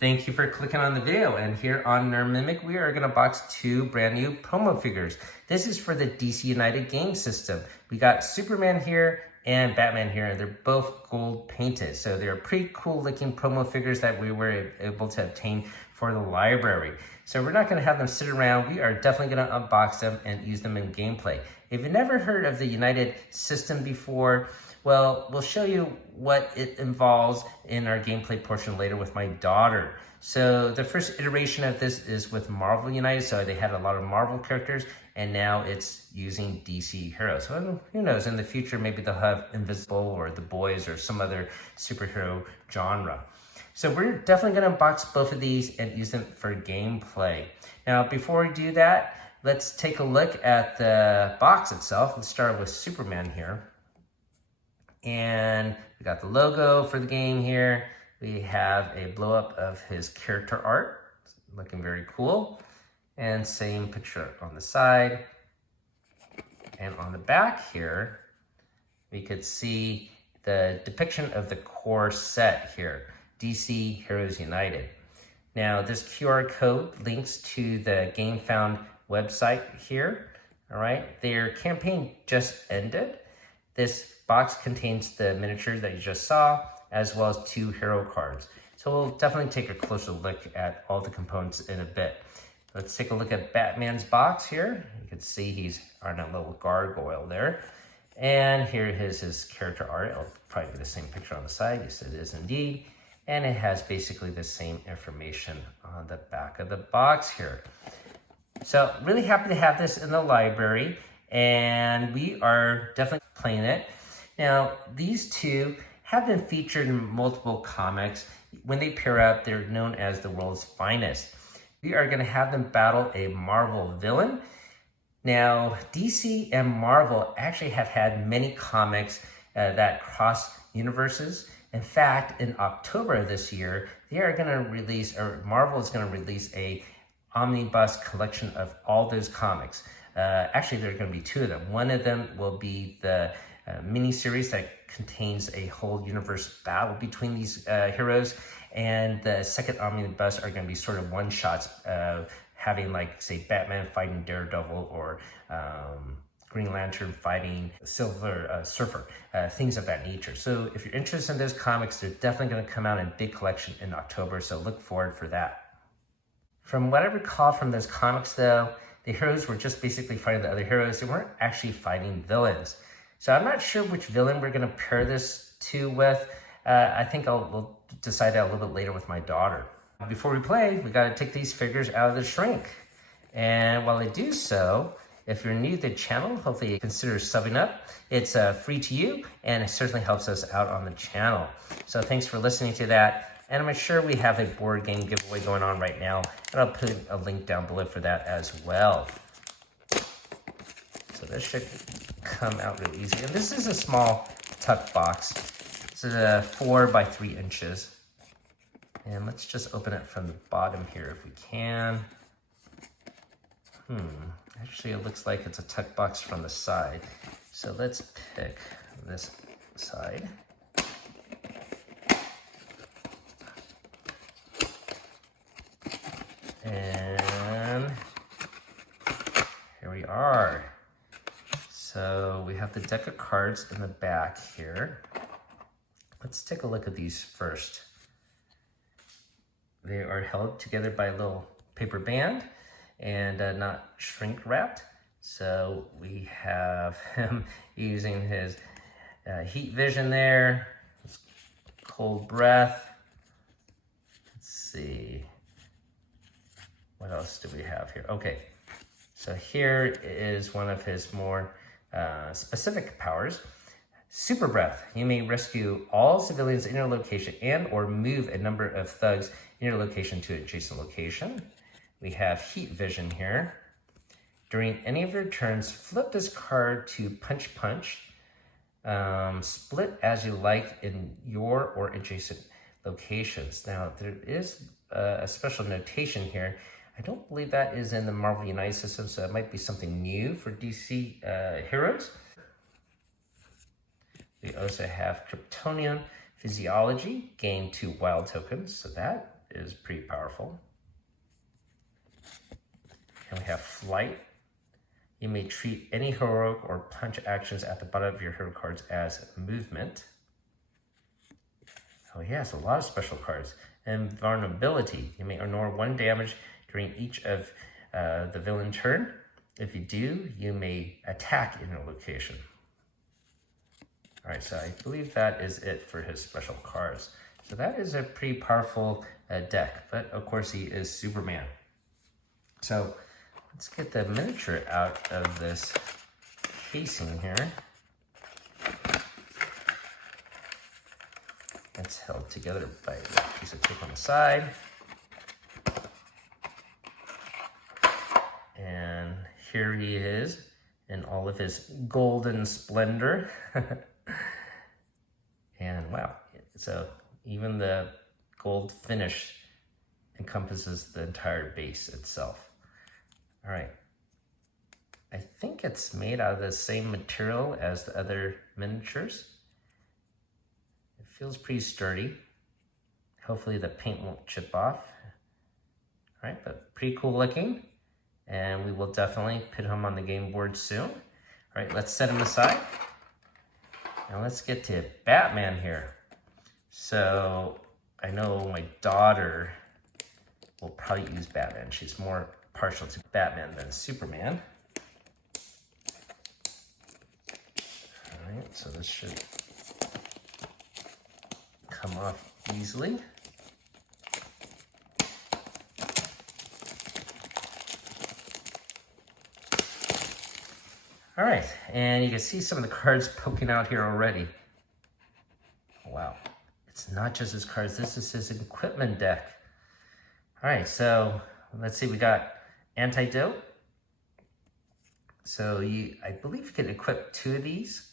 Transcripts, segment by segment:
Thank you for clicking on the video, and here on Nerd Mimic, we are going to box two brand new promo figures. This is for the DC United game system. We got Superman here and Batman here, and they're both gold painted. So they're pretty cool looking promo figures that we were able to obtain for the library. So we're not going to have them sit around. We are definitely going to unbox them and use them in gameplay. If you've never heard of the United system before, well, we'll show you what it involves in our gameplay portion later with my daughter. So the first iteration of this is with Marvel United. So they had a lot of Marvel characters, and now it's using DC heroes. So who knows, in the future, maybe they'll have Invisible or The Boys or some other superhero genre. So we're definitely going to unbox both of these and use them for gameplay. Now, before we do that, let's take a look at the box itself. Let's start with Superman here. And we got the logo for the game here. We have a blow up of his character art, looking very cool. And same picture on the side. And on the back here, we could see the depiction of the core set here, DC Heroes United. Now, this QR code links to the GameFound website here. All right, their campaign just ended. This box contains the miniatures that you just saw, as well as 2 hero cards. So we'll definitely take a closer look at all the components in a bit. Let's take a look at Batman's box here. You can see he's on a little gargoyle there. And here is his character art. I'll probably get the same picture on the side. Yes, it is indeed. And it has basically the same information on the back of the box here. So really happy to have this in the library, and we are definitely playing it. Now, these two have been featured in multiple comics. When they pair up, they're known as the world's finest. We are going to have them battle a Marvel villain. Now, DC and Marvel actually have had many comics that cross universes. In fact, in October of this year, they are going to release, or Marvel is going to release a omnibus collection of all those comics. Actually, there are going to be 2 of them. One of them will be the mini-series that contains a whole universe battle between these heroes, and the second omnibus are going to be sort of one-shots, having, like, say, Batman fighting Daredevil, or Green Lantern fighting Silver Surfer, things of that nature. So if you're interested in those comics, they're definitely going to come out in big collection in October, so look forward for that. From what I recall from those comics, though, the heroes were just basically fighting the other heroes. They weren't actually fighting villains. So I'm not sure which villain we're going to pair this to with. I think we'll decide that a little bit later with my daughter. Before we play, we got to take these figures out of the shrink. And while I do so, if you're new to the channel, hopefully you consider subbing up. It's free to you, and it certainly helps us out on the channel. So thanks for listening to that. And I'm sure we have a board game giveaway going on right now, and I'll put a link down below for that as well. So this should come out really easy. And this is a small tuck box. This is a 4 by 3 inches. And let's just open it from the bottom here if we can. Actually, it looks like it's a tuck box from the side. So let's pick this side. And here we are. So we have the deck of cards in the back here. Let's take a look at these first. They are held together by a little paper band and not shrink wrapped. So we have him using his heat vision there, his cold breath. Let's see. What else do we have here? Okay, so here is one of his more specific powers. Super Breath. You may rescue all civilians in your location and or move a number of thugs in your location to an adjacent location. We have Heat Vision here. During any of your turns, flip this card to Punch Punch. Split as you like in your or adjacent locations. Now, there is a special notation here. I don't believe that is in the Marvel United system, so it might be something new for DC heroes. We also have Kryptonian Physiology, gain 2 wild tokens, so that is pretty powerful. And we have Flight. You may treat any heroic or punch actions at the bottom of your hero cards as movement. Oh yes, a lot of special cards. And Vulnerability. You may ignore 1 damage during each of the villain turn. If you do, you may attack in your location. All right, so I believe that is it for his special cards. So that is a pretty powerful deck, but of course he is Superman. So let's get the miniature out of this casing here. It's held together by a piece of tape on the side. And here he is in all of his golden splendor. And wow, so even the gold finish encompasses the entire base itself. All right, I think it's made out of the same material as the other miniatures. It feels pretty sturdy. Hopefully the paint won't chip off. All right, but pretty cool looking. And we will definitely put him on the game board soon. All right, let's set him aside. Now let's get to Batman here. So I know my daughter will probably use Batman. She's more partial to Batman than Superman. All right, so this should come off easily. All right, and you can see some of the cards poking out here already. Wow, it's not just his cards, this is his equipment deck. All right, so let's see, we got Antidote. So I believe you can equip 2 of these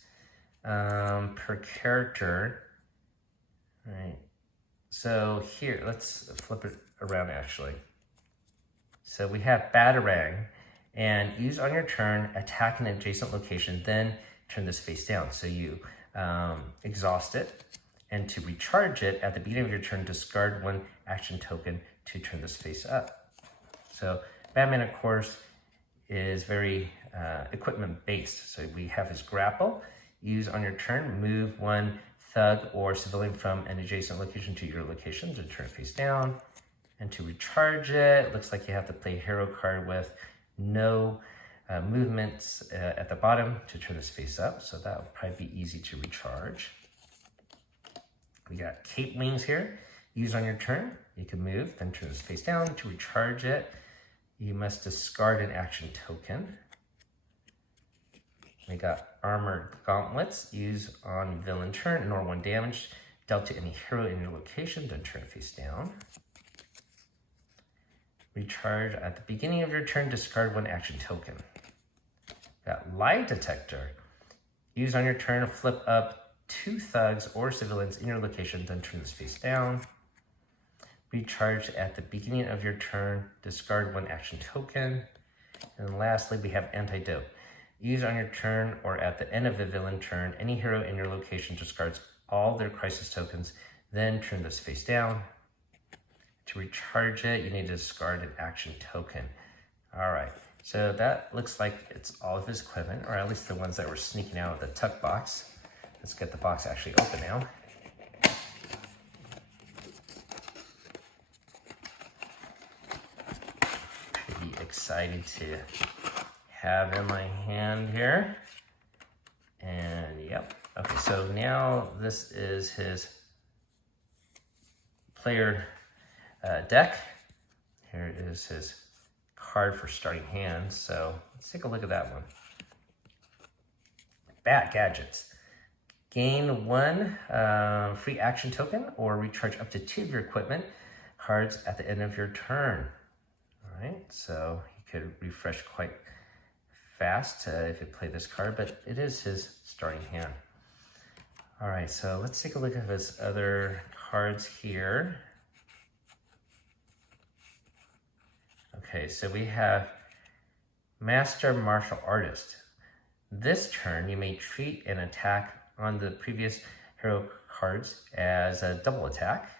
per character. All right, so here, let's flip it around actually. So we have Batarang. And use on your turn, attack an adjacent location, then turn this face down. So you exhaust it, and to recharge it, at the beginning of your turn, discard 1 action token to turn this face up. So Batman, of course, is very equipment based. So we have his grapple. Use on your turn, move 1 thug or civilian from an adjacent location to your location to turn face down. And to recharge it, looks like you have to play a hero card with no movements at the bottom to turn this face up, so that would probably be easy to recharge. We got Cape Wings here. Use on your turn. You can move, then turn this face down. To recharge it, you must discard an action token. We got Armored Gauntlets. Use on villain turn, ignore 1 damage dealt to any hero in your location, then turn face down. Recharge at the beginning of your turn, discard 1 action token. Got Lie Detector. Use on your turn, flip up 2 thugs or civilians in your location, then turn this face down. Recharge at the beginning of your turn, discard 1 action token. And lastly, we have Antidote. Use on your turn or at the end of the villain turn, any hero in your location discards all their crisis tokens, then turn this face down. To recharge it, you need to discard an action token. All right, so that looks like it's all of his equipment, or at least the ones that were sneaking out of the tuck box. Let's get the box actually open now. Pretty excited to have in my hand here. And yep, okay, so now this is his player deck. Here is his card for starting hand. So let's take a look at that one. Bat Gadgets. Gain 1 free action token or recharge up to 2 of your equipment cards at the end of your turn. All right, so you could refresh quite fast if you play this card, but it is his starting hand. All right, so let's take a look at his other cards here. Okay, so we have Master Martial Artist. This turn, you may treat an attack on the previous hero cards as a double attack.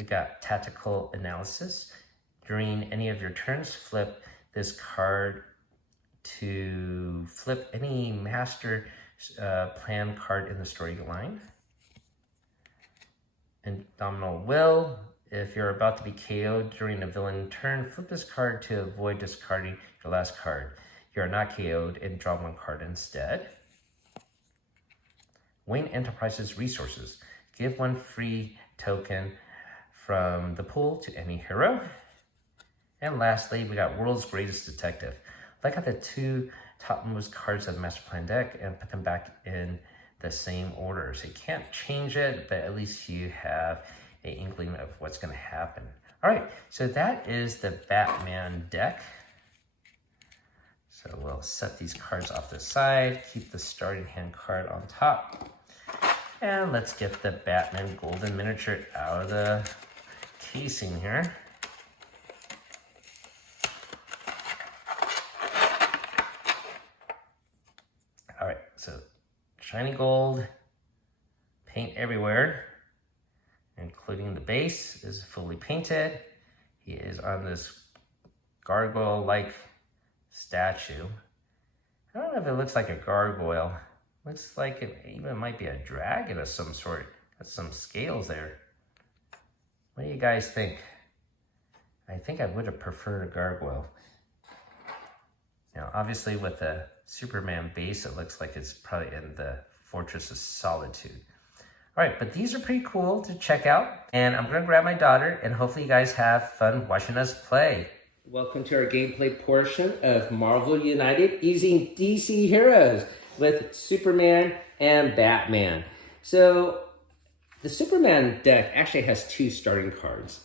We got tactical analysis. During any of your turns, flip this card to flip any master plan card in the storyline. Indomitable Will. If you're about to be KO'd during a villain turn, flip this card to avoid discarding your last card. You are not KO'd and draw one card instead. Wayne Enterprises Resources. Give one free token from the pool to any hero. And lastly, we got World's Greatest Detective. Look at the two topmost cards of the Master Plan deck and put them back in the same order. So you can't change it, but at least you have an inkling of what's going to happen. All right, so that is the Batman deck. So we'll set these cards off the side, keep the starting hand card on top. And let's get the Batman Golden Miniature out of the casing here. All right, so shiny gold, paint everywhere, including the base is fully painted. He is on this gargoyle-like statue. I don't know if it looks like a gargoyle. Looks like it even might be a dragon of some sort. Got some scales there. What do you guys think? I think I would have preferred a gargoyle. Now, obviously with the Superman base, it looks like it's probably in the Fortress of Solitude. All right, but these are pretty cool to check out. And I'm gonna grab my daughter and hopefully you guys have fun watching us play. Welcome to our gameplay portion of Marvel United using DC heroes with Superman and Batman. So the Superman deck actually has two starting cards,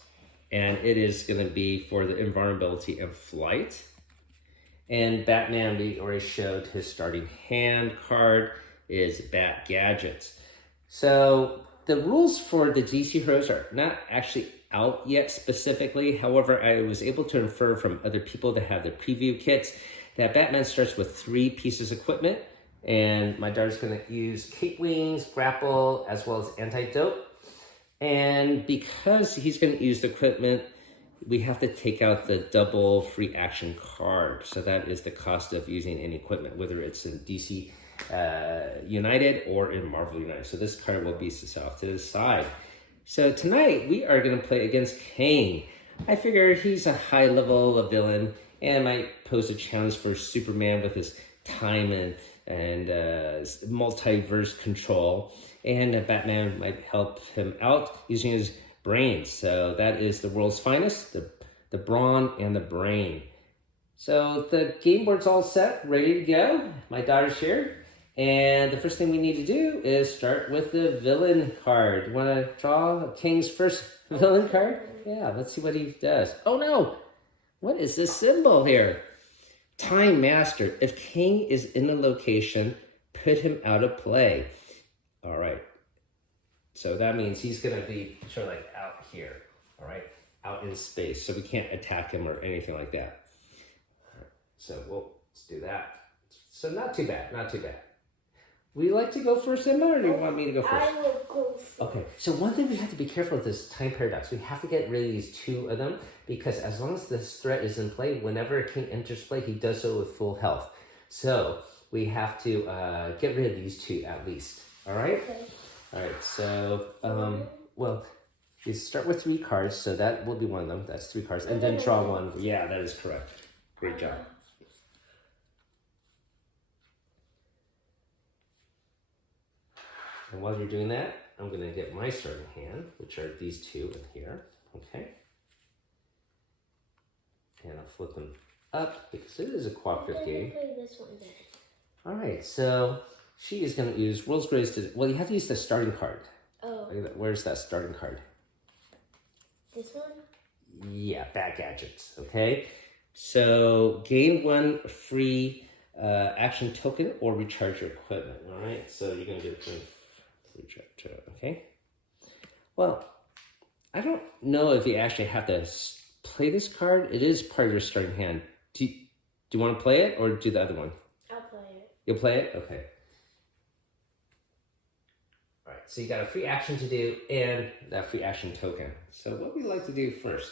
and it is going to be for the invulnerability and flight. And Batman, we already showed his starting hand card is Bat Gadgets. So the rules for the DC heroes are not actually out yet specifically. However, I was able to infer from other people that have the preview kits that Batman starts with 3 pieces of equipment. And my daughter's going to use Cape Wings, Grapple, as well as Antidote. And because he's going to use the equipment, we have to take out the double free action card. So that is the cost of using any equipment, whether it's in DC United or in Marvel United. So this card will be set off to the side. So tonight we are going to play against Kane. I figure he's a high level of villain and might pose a challenge for Superman with his time and multiverse control, and Batman might help him out using his brains. So that is the world's finest, the brawn and the brain. So the game board's all set, ready to go. My daughter's here, and the first thing we need to do is start with the villain card. Want to draw King's first villain card? Yeah, let's see what he does. Oh no, what is this symbol here? Time Master. If King is in a location, put him out of play. All right. So that means he's going to be sort of like out here. All right. Out in space. So we can't attack him or anything like that. All right. So let's do that. So not too bad. Not too bad. Would you like to go first, Emma, or do you want me to go first? I will go first. Okay, so one thing we have to be careful with is time paradox. We have to get rid of these 2 of them, because as long as this threat is in play, whenever a king enters play, he does so with full health. So we have to get rid of these 2 at least. All right? Okay. All right, so, well, you start with 3 cards, so that will be one of them. That's 3 cards. And then draw 1. Yeah, that is correct. Great job. And while you're doing that, I'm going to get my starting hand, which are these 2 in here, okay? And I'll flip them up because it is a cooperative game. Play this one then. All right, so she is going to use World's Greatest. Well, you have to use the starting card. Oh. Where's that starting card? This one? Yeah, Bat Gadgets, okay? So gain 1 free action token or recharge your equipment, all right? So you're going to get okay. Well, I don't know if you actually have to play this card. It is part of your starting hand. Do you want to play it or do the other one? I'll play it. You'll play it? Okay. All right. so you got a free action to do and that free action token. So what would you like to do first?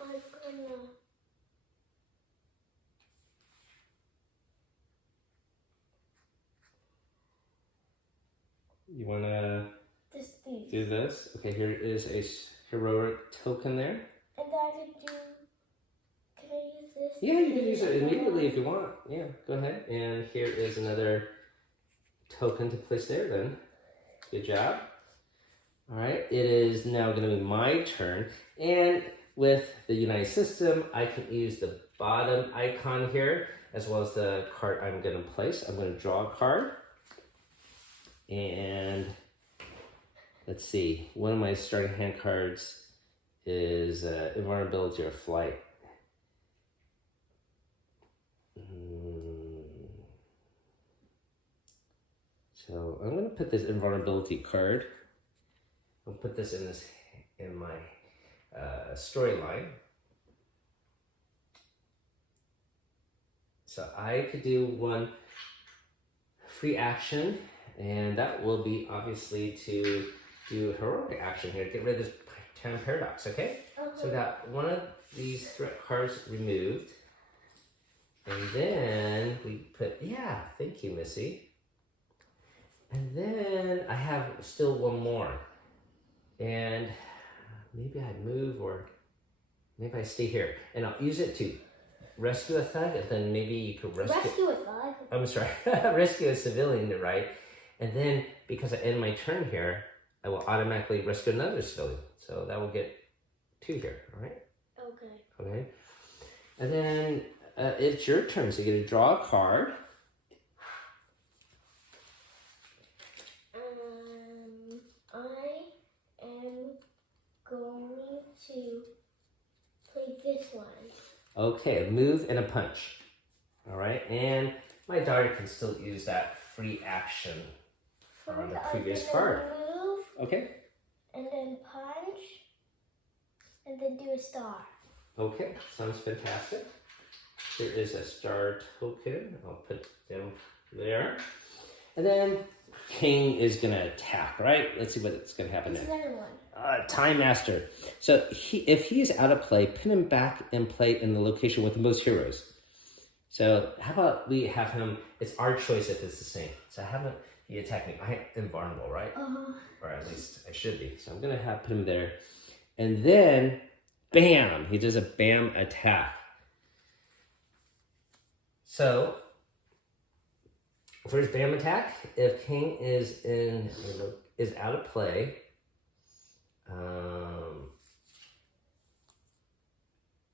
I'm gonna. You want to These. do this? Okay, here is a heroic token there. And I can do. Can I use this? Yeah, you can use it immediately if you want. Yeah, go ahead. And here is another token to place there then. Good job. All right, it is now going to be my turn. And with the United System, I can use the bottom icon here as well as the card I'm going to place. I'm going to draw a card. And let's see, one of my starting hand cards is invulnerability or flight. So I'm going to put this invulnerability card. I'll put this in my storyline. So I could do one free action, and that will be obviously to do heroic action here. Get rid of this time paradox, okay? So we got one of these threat cards removed. And then we put, yeah, thank you, Missy. And then I have still one more. And maybe I move or maybe I stay here. And I'll use it to rescue a thug, and then maybe you could rescue a thug? I'm sorry, rescue a civilian, right? And then because I end my turn here, I will automatically rescue another civilian. So that will get 2 here, all right? Okay. Okay. And then it's your turn, so you're going to draw a card. I am going to play this one. Okay, a move and a punch. All right, and my daughter can still use that free action on the previous card. Move, okay. And then punch, and then do a star. Okay, sounds fantastic. Here is a star token. I'll put them there. And then King is going to attack, right? Let's see what's going to happen It's there. another one. Time Master. So if he is out of play, pin him back and play in the location with the most heroes. So how about we have him, it's our choice if it's the same. So I haven't, he attacked me. I am invulnerable, right? Or at least I should be. So I'm going to put him there. And then, bam, he does a bam attack. So for his bam attack, if King is out of play,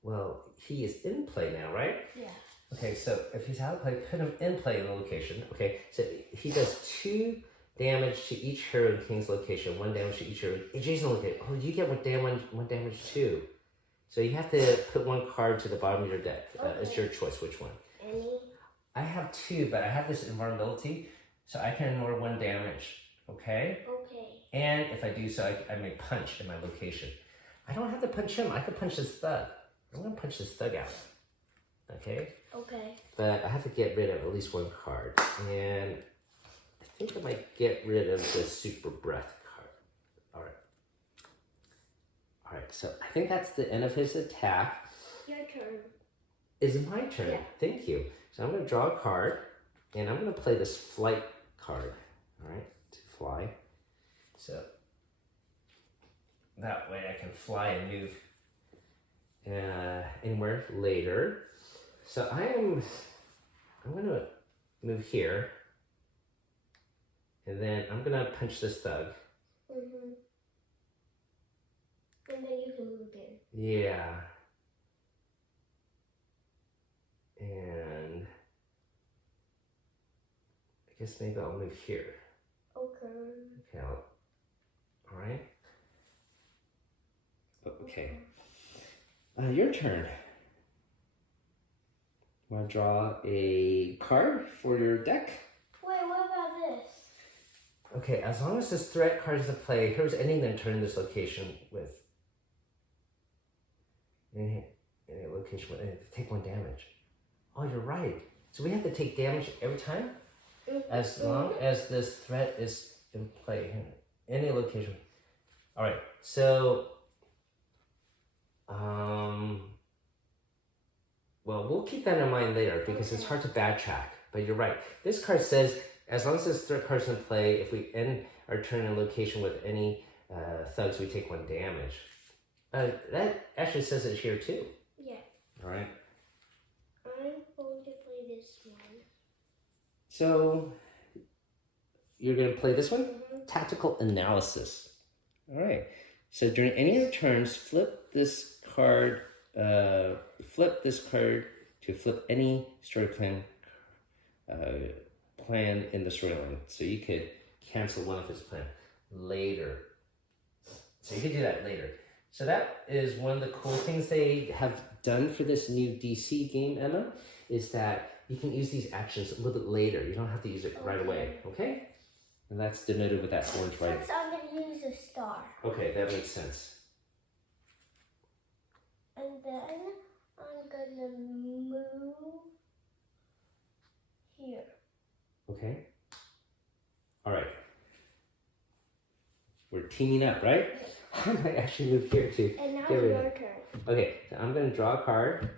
well, he is in play now, right? Yeah. Okay, so if he's out of play, put him in play in the location. Okay, so he does 2 damage to each hero in King's location, 1 damage to each hero. Adjacent location. Oh, you get 1 damage too. So you have to put 1 card to the bottom of your deck. Okay. It's your choice which one. Any? I have 2, but I have this invulnerability, so I can ignore 1 damage. Okay? Okay. And if I do so, I may punch in my location. I don't have to punch him. I could punch this thug. I'm going to punch this thug out. Okay? Okay. But I have to get rid of at least 1 card. And I think I might get rid of the Super Breath card. All right. All right, so I think that's the end of his attack. Your turn. Is it my turn? Yeah. Thank you. So I'm going to draw a card. And I'm going to play this flight card. All right? To fly. So that way I can fly and move anywhere later. So I'm going to move here. And then I'm going to punch this thug. Mm-hmm. And then you can move again. Yeah. And I guess maybe I'll move here. Okay. Okay, all right. Okay. Your turn. Want to draw a card for your deck? Wait, what about this? Okay, as long as this threat card is in play, here's ending their turn in this location with any location with take 1 damage. Oh, you're right. So we have to take damage every time? As long as this threat is in play in any location. All right, so well, we'll keep that in mind later because it's hard to backtrack. But you're right. This card says as long as this third card's in play, if we end our turn in location with any thugs, we take 1 damage. That actually says it here too. Yeah. All right. I'm going to play this one. So you're going to play this one? Tactical analysis. All right. So during any of your turns, flip this card to flip any story plan in the storyline. So you could cancel one of his plans later. So you could do that later. So that is one of the cool things they have done for this new DC game, Emma, is that you can use these actions a little bit later. You don't have to use it right away, okay? And that's denoted with that orange writing. First, I'm going to use a star. Okay, that makes sense. And then I'm going to move here. Okay. All right. We're teaming up, right? I might actually move here too. And now it's your turn. Okay, so I'm going to draw a card.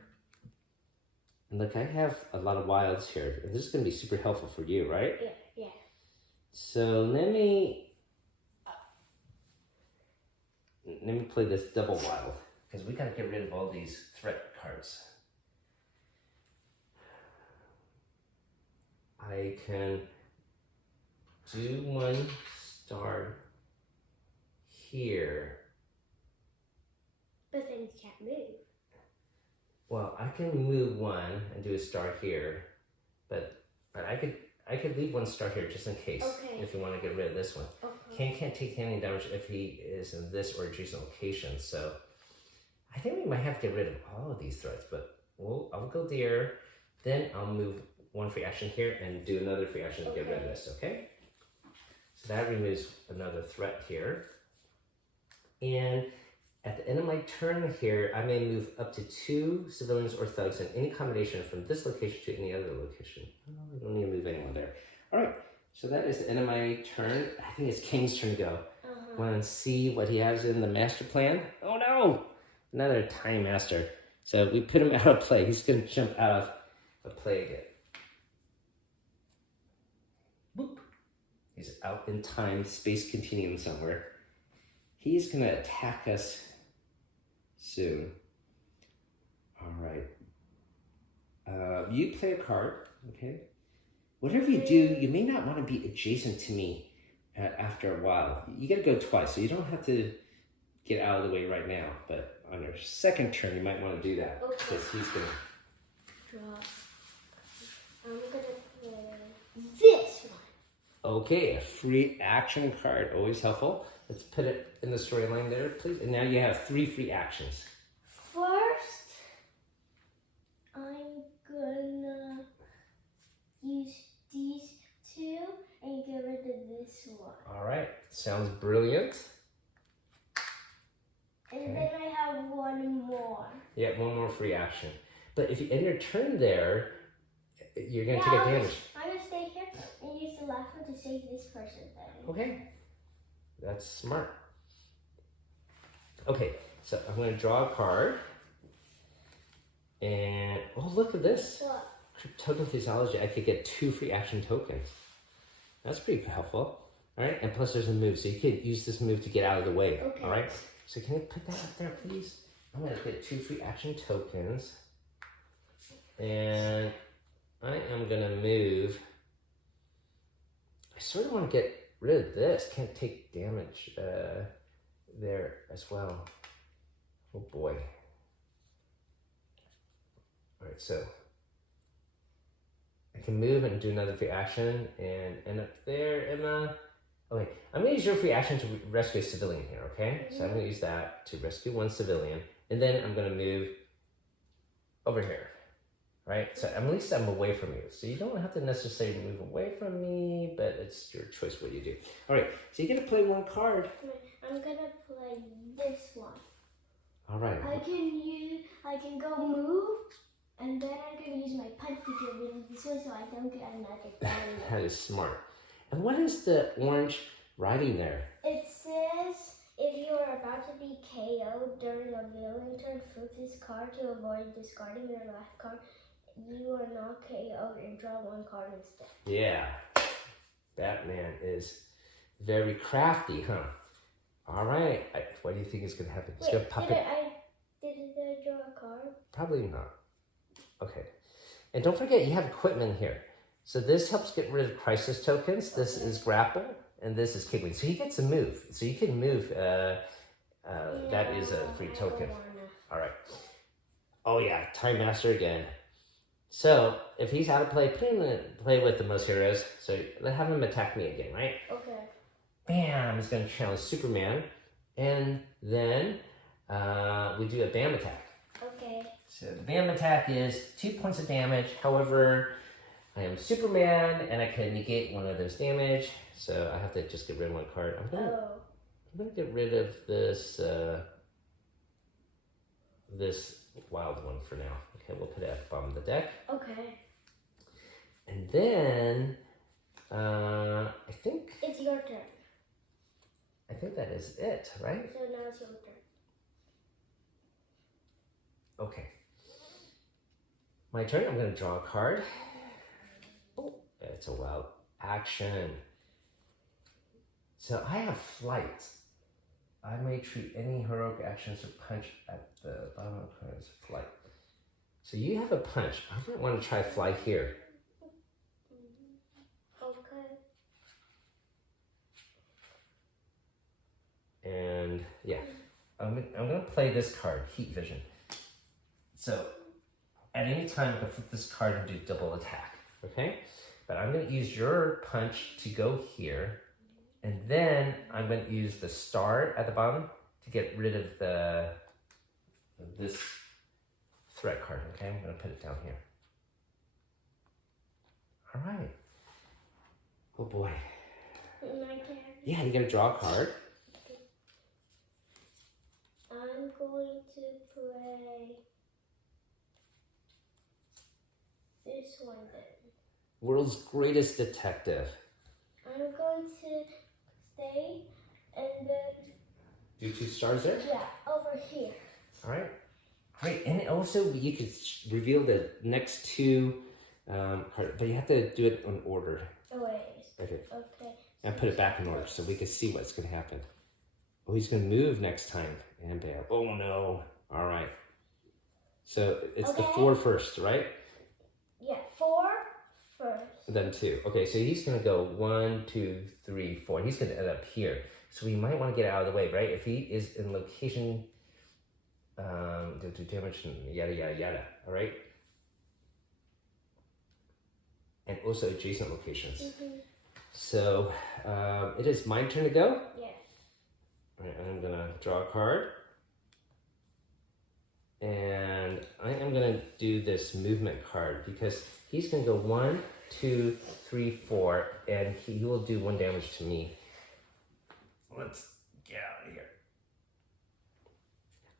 And look, I have a lot of wilds here. And this is going to be super helpful for you, right? Yeah, yeah. So let me play this double wild. Because we got to get rid of all these threat cards. I can do 1 star here. But then you can't move. Well, I can move 1 and do a star here, but I could leave 1 star here just in case. Okay. If you want to get rid of this one. Okay. Can't take any damage if he is in this or adjacent location. So I think we might have to get rid of all of these threats, but I'll go there. Then I'll move 1 free action here and do another free action to get rid of this, okay? So that removes another threat here. And at the end of my turn here, I may move up to 2 civilians or thugs in any combination from this location to any other location. Oh, I don't need to move anyone there. All right, so that is the end of my turn. I think it's King's turn to go. Want to see what he has in the master plan? Oh no, another time master. So we put him out of play. He's going to jump out of play again. Boop. He's out in time, space continuum somewhere. He's going to attack us soon. All right. You play a card, okay? Whatever you do, you may not want to be adjacent to me after a while. You got to go twice, so you don't have to get out of the way right now. But on your second turn, you might want to do that because he's going to... Draw. I'm going to play this one. Okay, a free action card, always helpful. Let's put it in the storyline there, please. And now you have 3 free actions. First, I'm gonna use these 2 and get rid of this one. All right, sounds brilliant. And then I have 1 more. Yeah, 1 more free action. But if you end your turn there, you're gonna take a damage. I'm gonna stay here and use the last one to save this person then. Okay, that's smart. Okay, so I'm going to draw a card. And, oh, look at this. What? Token physiology, I could get 2 free action tokens. That's pretty helpful. All right, and plus there's a move, so you could use this move to get out of the way. Okay. All right, so can you put that up there, please? I'm going to get 2 free action tokens. And I am going to move. I sort of want to get rid of this. Can't take damage there as well. Oh boy. All right, so I can move and do another free action and end up there, Emma. Okay, I'm gonna use your free action to rescue a civilian here, okay? So I'm gonna use that to rescue 1 civilian, and then I'm gonna move over here, right? So at least I'm away from you. So you don't have to necessarily move away from me, but it's your choice what you do. All right, so you're gonna play 1 card. I'm gonna play this one. All right. I can go move, and then I'm gonna use my punch to get rid of this one so I don't get another damage. That is smart. And what is the orange writing there? It says, if you are about to be KO'd during a villain turn, flip this card to avoid discarding your last card. You are not KO'd and draw one card instead. Yeah, Batman is very crafty, huh? All right, what do you think is going to happen? It's going to pop it. Did I draw a card? Probably not. Okay. And don't forget, you have equipment here. So this helps get rid of crisis tokens. This is grapple, and this is kick wing. So he gets a move. So you can move. That is a free token. All right. Oh yeah, Time Master again. So if he's out of play, put him in play with the most heroes. So let have him attack me again, right? Okay. Bam! He's going to challenge Superman, and then we do a bam attack. Okay. So the bam attack is 2 points of damage. However, I am Superman, and I can negate one of those damage. So I have to just get rid of one card. I'm gonna get rid of this this wild one for now. Okay, we'll put it at the bottom of the deck. Okay. And then I think it's your turn. I think that is it, right? So now it's your turn. Okay. My turn. I'm going to draw a card. Oh, it's a wild action. So I have flight. I may treat any heroic actions or punch at the bottom of the card as flight. So you have a punch. I might want to try fly here. Okay. And yeah, I'm going to play this card, Heat Vision. So at any time, I'm going to flip this card and do double attack, okay? But I'm going to use your punch to go here, and then I'm going to use the star at the bottom to get rid of this threat card, okay? I'm going to put it down here. All right. Oh boy. My turn. Yeah, you got to draw a card. I'm going to play this one then. World's greatest detective. I'm going to stay and then... Do 2 stars there? Yeah, over here. All right. Great. And also, you could reveal the next 2 cards, but you have to do it in order. Oh, wait. Okay. Okay. And put it back in order so we can see what's going to happen. Oh, he's going to move next time. And bam. Oh, no. All right. So it's the 4 first, right? Yeah, 4 first. Then 2. Okay, so he's going to go 1, 2, 3, 4. He's going to end up here. So we might want to get out of the way, right? If he is in location, do damage and yada, yada, yada. All right? And also adjacent locations. Mm-hmm. So it is my turn to go? Yes. All right, I'm going to draw a card. And I am going to do this movement card because he's going to go 1, 2, 3, 4, and he will do 1 damage to me. Let's get out of here.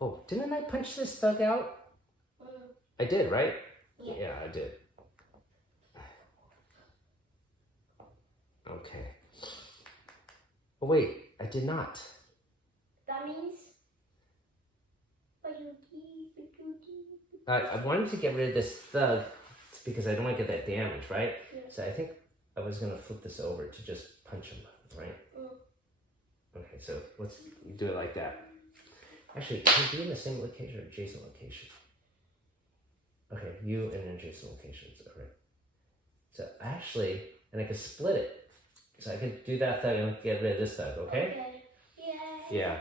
Oh, didn't I punch this thug out? I did, right? Yeah, I did. Okay. Oh, wait, I did not. That means... I wanted to get rid of this thug because I don't want to get that damage, right? Yeah. So I think I was going to flip this over to just punch him, right? Okay, so let's do it like that. Actually, can you be in the same location or adjacent location? Okay, you in adjacent locations, all right. So actually, and I could split it. So I could do that thug and get rid of this thug, okay? Yay. Yeah,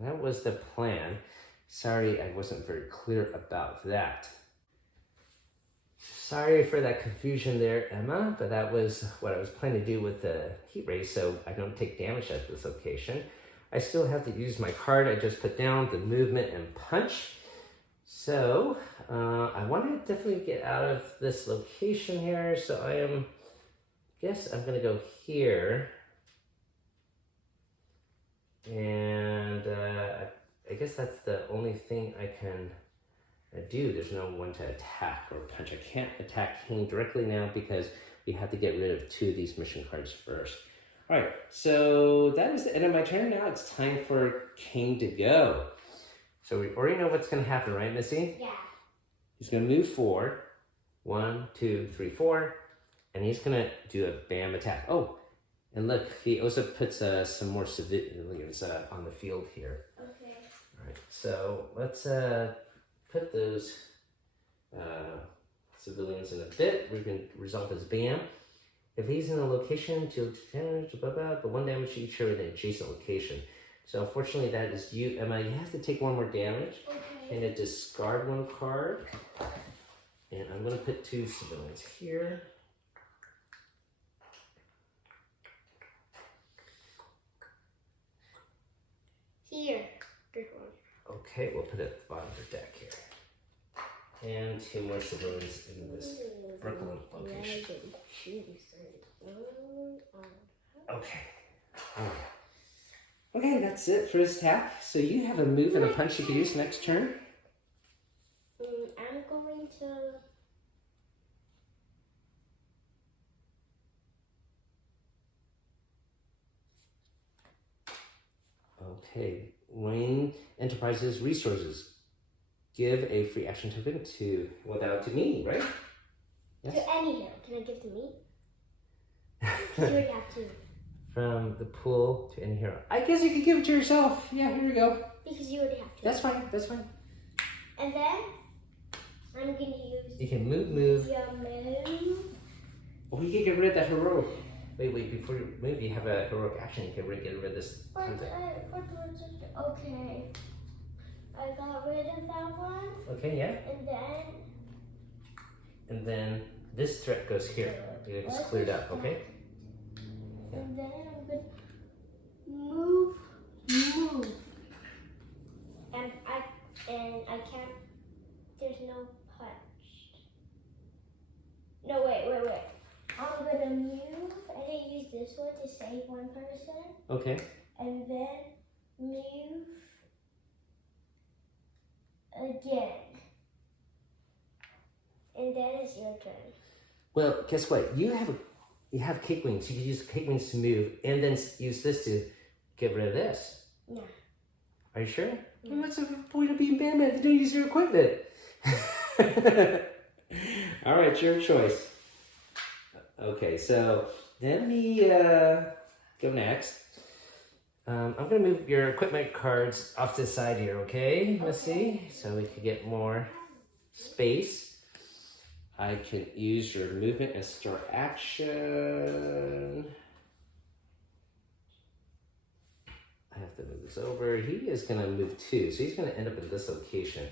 that was the plan. Sorry, I wasn't very clear about that. Sorry for that confusion there, Emma, but that was what I was planning to do with the heat ray so I don't take damage at this location. I still have to use my card I just put down, the movement and punch. So I want to definitely get out of this location here. So guess I'm going to go here. And I guess that's the only thing I can do. There's no one to attack or punch. I can't attack him directly now because we have to get rid of 2 of these mission cards first. All right, so that is the end of my turn. Now it's time for King to go. So we already know what's going to happen, right, Missy? Yeah. He's going to move forward. 1, 2, 3, 4. And he's going to do a bam attack. Oh, and look, he also puts some more civilians on the field here. Okay. All right, so let's put those civilians in a bit. We can resolve his bam. If he's in a location, deal damage, but 1 damage to each area in an adjacent location. So unfortunately, that is you, Emma. You have to take 1 more damage. Okay. And to discard 1 card. And I'm going to put 2 civilians here. Here. There's one. Okay, we'll put it at the bottom of the deck here. And 2 more civilians in this Brooklyn location. Okay. Okay, that's it for his attack. So you have a move and a punch you can use next turn. I'm going to... Okay, Wayne Enterprises Resources. Give a free action token to, well, that to me, right? Yes. To any hero. Can I give to me? You already have to. From the pool to any hero. I guess you could give it to yourself. Yeah, here we go. Because you already have to. That's fine, that's fine. And then, I'm going to use... You can move. Yeah, move. Oh, you can get rid of that heroic. Wait, before you move, you have a heroic action. You can get rid of this. Okay. I got rid of that one. Okay, yeah. And then this threat goes here. It's cleared up, okay? And then I'm going to move. And I can't, there's no punch. No, wait. I'm going to move. I'm going to use this one to save 1 person. Okay. And then move again. And then it's your turn. Well, guess what? You have kick wings. You can use kick wings to move, and then use this to get rid of this. No. Are you sure? No. Then what's the point of being Batman if you don't use your equipment? All right, your choice. Okay, so let me go next. I'm gonna move your equipment cards off to the side here, okay? Let's see, so we can get more space. I can use your movement and start action. I have to move this over. He is gonna move 2, so he's gonna end up in this location.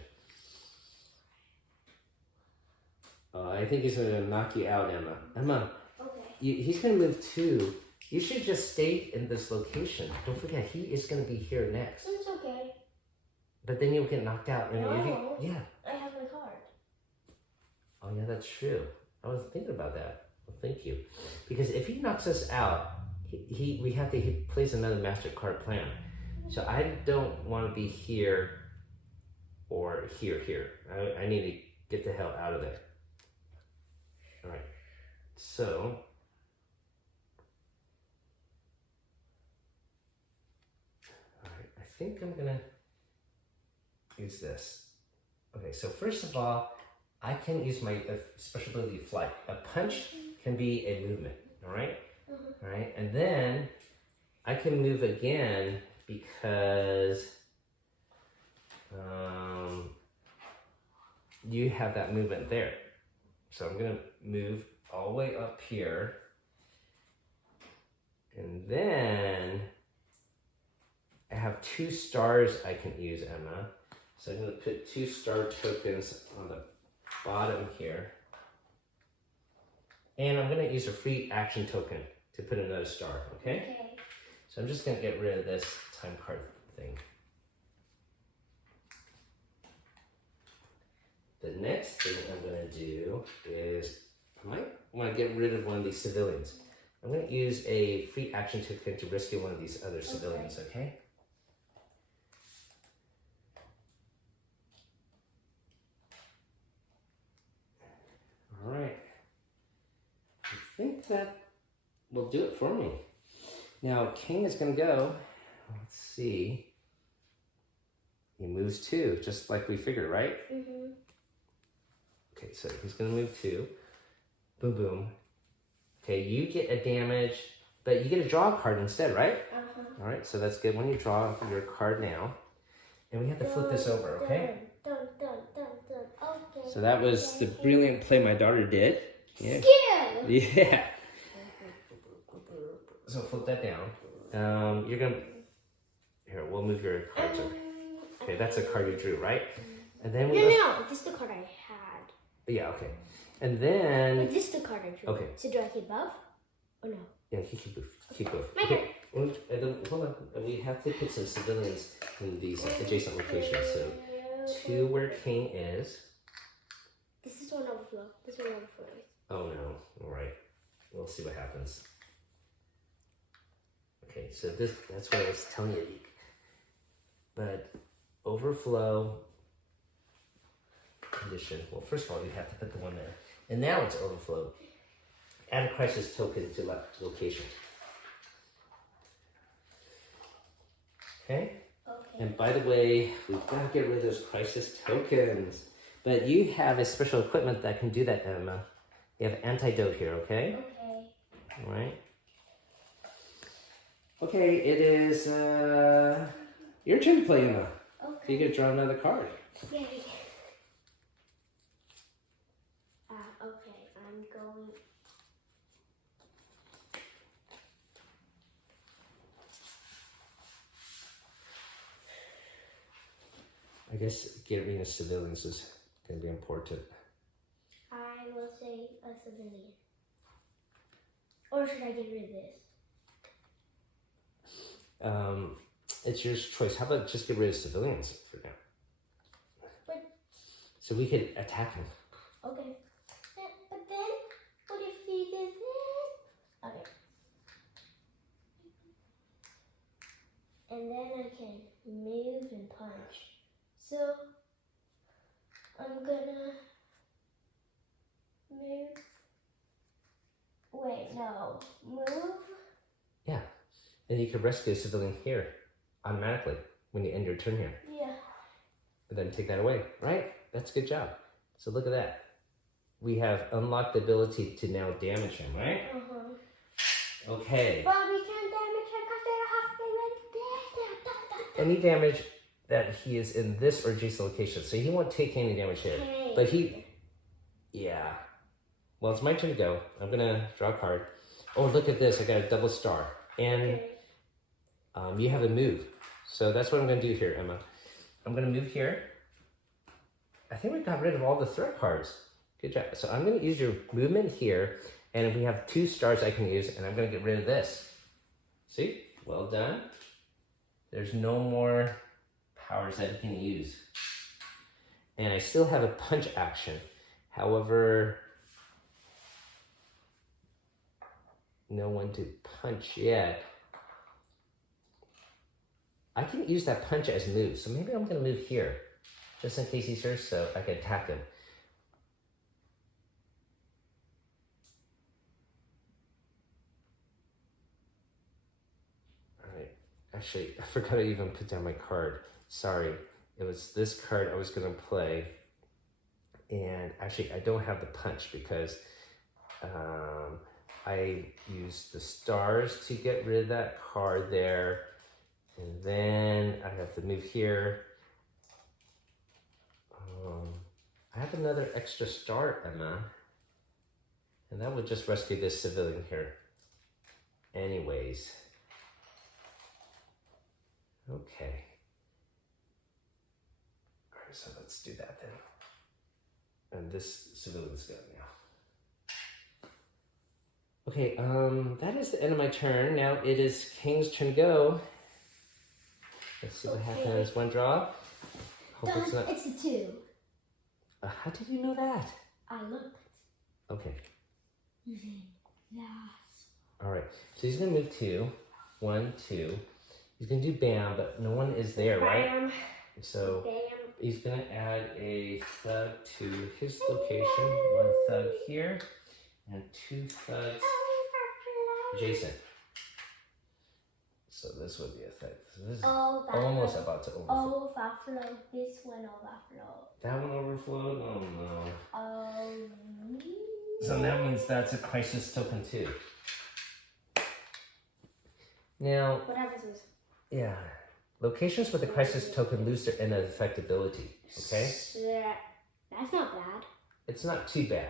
I think he's gonna knock you out, Emma. Emma, okay. He's gonna move 2. You should just stay in this location. Don't forget, he is gonna be here next. It's okay. But then you'll get knocked out. And No. yeah. I have my card. Oh yeah, that's true. I was thinking about that. Well, thank you. Because if he knocks us out, we have to place another master card plan. So I don't want to be here or here. I need to get the hell out of there. All right. So I think I'm gonna use this. Okay, so first of all, I can use my special ability flight. A punch can be a movement, all right? All right, and then I can move again because you have that movement there. So I'm gonna move all the way up here. And then I have 2 stars I can use, Emma. So I'm gonna put 2 star tokens on the bottom here. And I'm gonna use a free action token to put another star, okay? Okay. So I'm just gonna get rid of this time card thing. The next thing I'm gonna do is, I might wanna get rid of one of these civilians. I'm gonna use a free action token to rescue one of these other civilians, okay? All right. I think that will do it for me. Now king is going to go. Let's see. He moves 2, just like we figured, right? Mm-hmm. Okay, so he's going to move 2. Boom, boom. Okay, you get a damage, but you get to draw a card instead, right? Uh-huh. All right, so that's good. When you draw your card now, and we have to flip this over, okay? Dun, dun, dun, dun. Okay. So that was the brilliant play my daughter did. Yeah. Skill! Yeah. So flip that down. You're gonna. Here, we'll move your cards over. Okay, that's a card you drew, right? And then we. No, this is the card I had. Yeah. Okay. And then. This is the card I drew. Okay. So do I keep both? Or no? Yeah, keep both. My Okay. And then, hold on. We have to put some civilians in these adjacent locations. So 2 where king is. This is one overflow. This one overflows. Oh no. All right. We'll see what happens. Okay, so that's what I was telling you. But overflow condition. Well, first of all, you have to put the one there. And now it's overflow. Add a crisis token to location. Okay? Okay. And by the way, we've got to get rid of those crisis tokens. But you have a special equipment that can do that, Emma. You have antidote here, okay? Okay. All right. Okay, it is your turn to play, Emma. Okay. You get to draw another card. Yay. Okay, I'm going. I guess getting rid of civilians is going to be important. I will say a civilian. Or should I get rid of this? It's your choice. How about just get rid of civilians for now? But, So we could attack them. okay. But then, what if he did this? Okay. And then I can move and punch. So, I'm gonna move. Wait, no. Move. Yeah. And you could rescue a civilian here automatically when you end your turn here. Yeah. And then take that away, right? That's a good job. So look at that. We have unlocked the ability to now damage him, right? Uh-huh. Okay. But we can't damage him because they have to Any damage that he is in this or adjacent location. So he won't take any damage here. Okay. But he, yeah. Well, it's my turn to go. I'm gonna draw a card. Oh, look at this. I got a double star. And you have a move. So that's what I'm gonna do here, Emma. I'm gonna move here. I think we got rid of all the threat cards. Good job. So I'm gonna use your movement here. And we have 2 stars I can use, and I'm gonna get rid of this. See? Well done. There's no more powers that you can use. And I still have a punch action. However, no one to punch yet. I can use that punch as move, so maybe I'm gonna move here, just in case he's here, so I can attack him. All right, actually, I forgot to even put down my card. Sorry, it was this card I was gonna play, and actually I don't have the punch because I used the stars to get rid of that card there. And then I have to move here. I have another extra star, Emma. And that would just rescue this civilian here. Anyways. Okay. All right, so let's do that then. And this civilian's gone now. Okay, that is the end of my turn. Now it is King's turn to go. Let's see what happens. One draw. Hope it's not. It's a 2. How did you know that? I looked. Okay. Using that. All right. So he's gonna move 2. 1, 2. He's gonna do bam, but no one is there, right? Bam. So Bam. he's gonna add a thug to his location. 1 thug here, and 2 thugs adjacent. So this would be a thing. So this is Overflow. almost about to overflow. Overflow. This one overflow. That one overflowed? Oh no. Oh. So that means that's a crisis token too. Now, What happens is. yeah, locations with a crisis token lose their ineffectability. Okay, That's not bad. it's not too bad.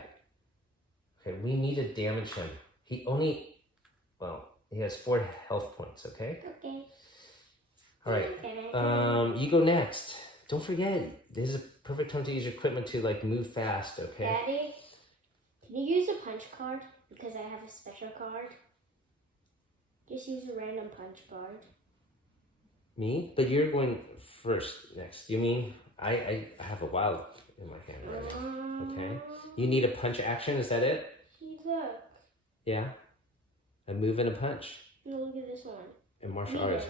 Okay, we need to damage him. He only, well, he has 4 health points. Okay. Okay. All right. You go next. Don't forget, this is a perfect time to use your equipment to like move fast. Okay. Daddy, can you use a punch card? Because I have a special card. Just use a random punch card. Me? But you're going first next. You mean I have a wild in my hand right now. Okay. You need a punch action, is that it? Look. Yeah. A move and a punch. No, look at this one. In martial arts.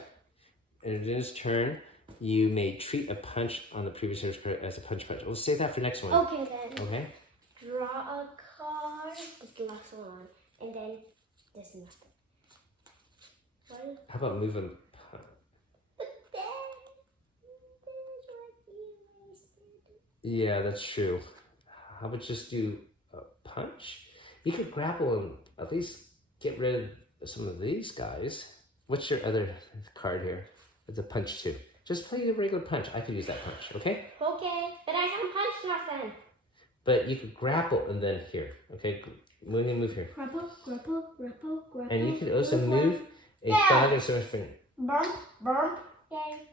And in this turn, you may treat a punch on the previous service card as a punch. We'll save that for next one. Okay then. Okay. Draw a card. It's the last one. And then this nothing. What? How about move and punch? Yeah, that's true. How about just do a punch? You could grapple and at least get rid of some of these guys. What's your other card here? It's a punch too. Just play a regular punch. I could use that punch, okay? Okay, but I can punch nothing. But you could grapple and then here, okay? Move here. Grapple, grapple, grapple, grapple. And you could also move a thug or something. Bump, bump. Yay.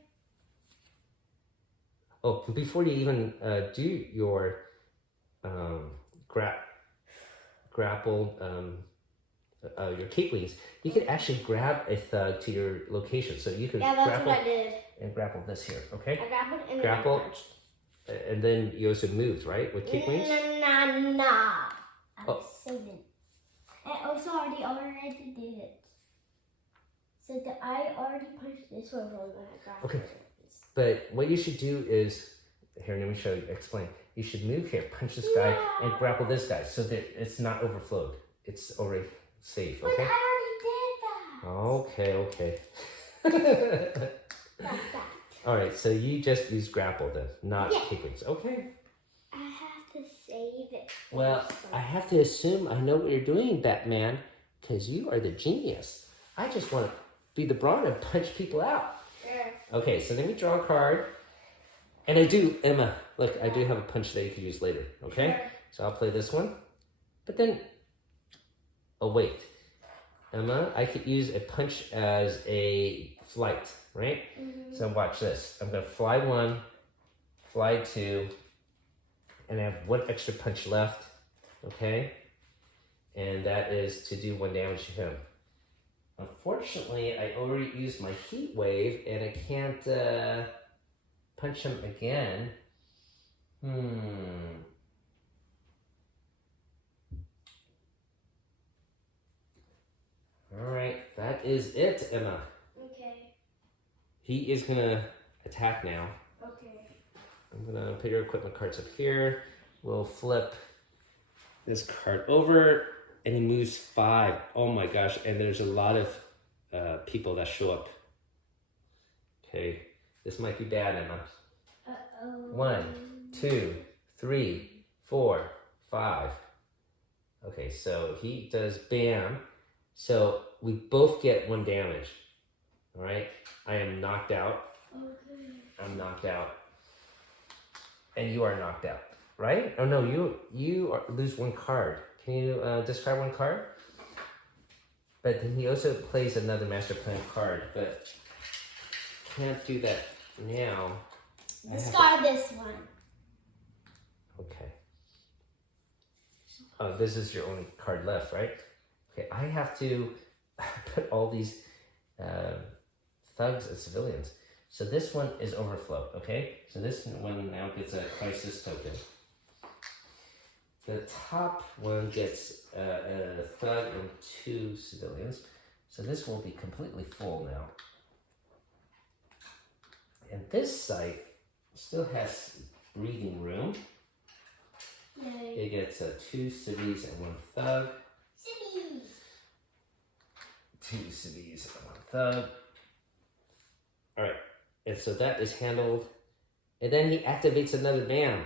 Oh, before you even do your grapple, your cape wings, you could actually grab a thug to your location. So you could grapple what I did. and grapple this here, okay? I grappled and then Grapple. I punched. And then you also moved, right? With cape wings? No. I Oh. saved it. I also already did it. So I already punched this one when I grappled. Okay. But what you should do is, here, let me show you, explain. You should move here, punch this guy, and grapple this guy so that it's not overflowed. It's already safe, okay? But I already did that. Okay. That. All right, so you just use grapple then, not Yeah. cape wings. Okay. I have to save it. Well, I have to assume I know what you're doing, Batman, because you are the genius. I just want to be the brawn and punch people out. Sure. Okay, so let me draw a card. And I do, Emma, look, I do have a punch that you could use later, okay? Sure. So I'll play this one. But then, oh wait. Emma, I could use a punch as a flight, right? Mm-hmm. So watch this. I'm going to fly 1, fly 2, and I have 1 extra punch left, okay? And that is to do 1 damage to him. Unfortunately, I already used my heat wave, and I can't punch him again. All right, that is it, Emma. Okay. He is gonna attack now. Okay. I'm gonna put your equipment cards up here. We'll flip this card over, and he moves 5. Oh my gosh! And there's a lot of people that show up. Okay, this might be bad, Emma. Uh-oh. 1, 2, 3, 4, 5. Okay, so he does bam. So we both get 1 damage. All right, I am knocked out. Okay. I'm knocked out, and you are knocked out, right? Oh no, you lose 1 card. Can you discard 1 card? But then he also plays another master plan card, but can't do that now. Discard this one. Okay. Oh, this is your only card left, right? Okay, I have to put all these thugs as civilians. So this one is overflow, okay? So this one now gets a crisis token. The top one gets a thug and 2 civilians. So this will be completely full now. And this site still has breathing room. Yay. It gets 2 civvies and 1 thug. Cities. 2 civvies and 1 thug. All right, and so that is handled. And then he activates another BAM,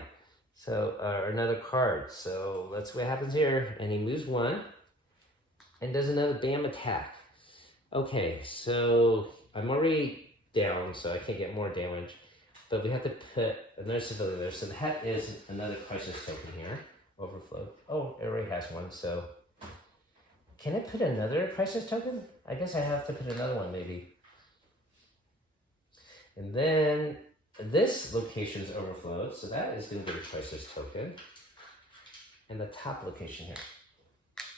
so or another card. So let's see what happens here. And he moves one and does another BAM attack. Okay, so I'm already down, so I can't get more damage. But we have to put another civilian there. So that is another crisis token here. Overflow. Oh, it already has one, so. Can I put another crisis token? I guess I have to put another one, maybe. And then this location is overflowed, so that is going to be a crisis token. And the top location here.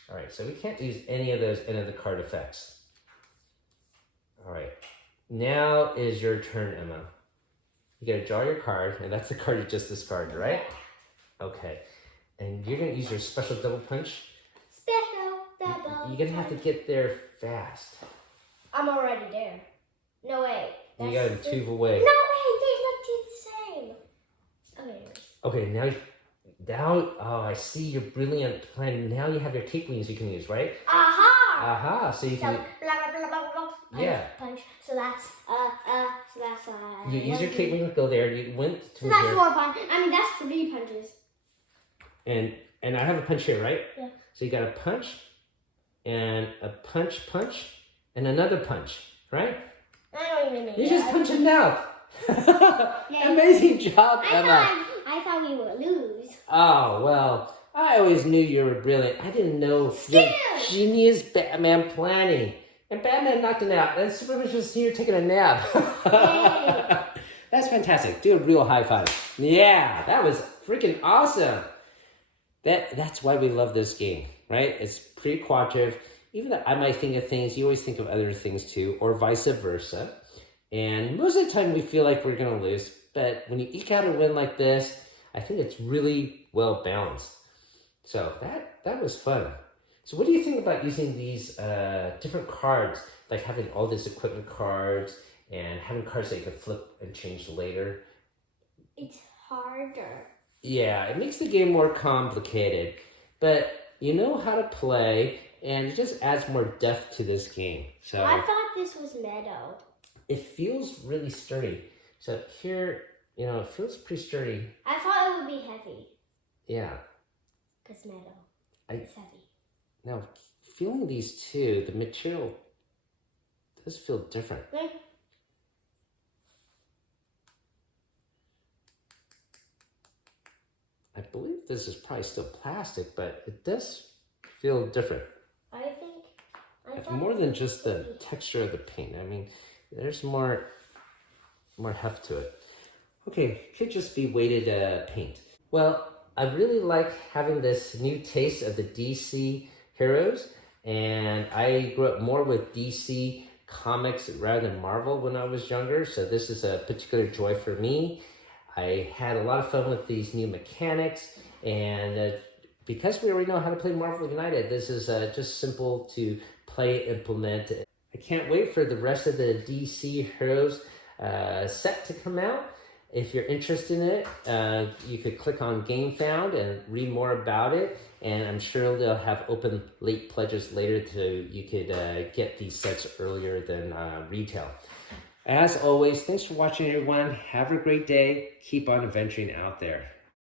All right, so we can't use any of those end of the card effects. All right, now is your turn, Emma. You gotta draw your card, and that's the card you just discarded, right? Okay, and you're gonna use your special double punch. Special double. You're gonna have to get there fast. I'm already there. No way. You gotta move away. No way, they look the same. Okay. Okay, now, oh, I see your brilliant plan. Now you have your cape wings you can use, right? Aha! Aha, so you can. So, blah, blah, blah, blah, blah. Punch, Yeah. Punch. So that's, You use your cape wings, go there. You went to So that's here. 4 punches. I mean, that's 3 punches. And I have a punch here, right? Yeah. So you got a punch, and a punch, and another punch, right? I don't even know. You just punch him now. Yeah. Amazing job, Emma. I thought we would lose. Oh, well, I always knew you were brilliant. I didn't know your genius Batman planning. And Batman knocked him out. And Superman's just here taking a nap. Yay. That's fantastic. Do a real high five. Yeah, that was freaking awesome. That's why we love this game, right? It's pretty cooperative. Even though I might think of things, you always think of other things too, or vice versa. And most of the time we feel like we're going to lose. But when you eke out a win like this, I think it's really well balanced. So that was fun. So what do you think about using these different cards, like having all these equipment cards and having cards that you can flip and change later? It's harder. Yeah, it makes the game more complicated, but you know how to play, and it just adds more depth to this game. So I thought this was metal. It feels really sturdy. So here, it feels pretty sturdy. I thought it would be heavy. Yeah. Because metal. It's heavy. Now, feeling these two, the material does feel different. Right? I believe this is probably still plastic, but it does feel different. I thought More than just the texture of the paint. I mean, there's more heft to it. Okay, could just be weighted paint. Well, I really like having this new taste of the DC heroes, and I grew up more with DC comics rather than Marvel when I was younger, so this is a particular joy for me. I had a lot of fun with these new mechanics, and because we already know how to play Marvel United, this is just simple to play, implement. I can't wait for the rest of the DC Heroes set to come out. If you're interested in it, you could click on Game Found and read more about it, and I'm sure they'll have open late pledges later you could get these sets earlier than retail. As always, thanks for watching, everyone. Have a great day. Keep on adventuring out there.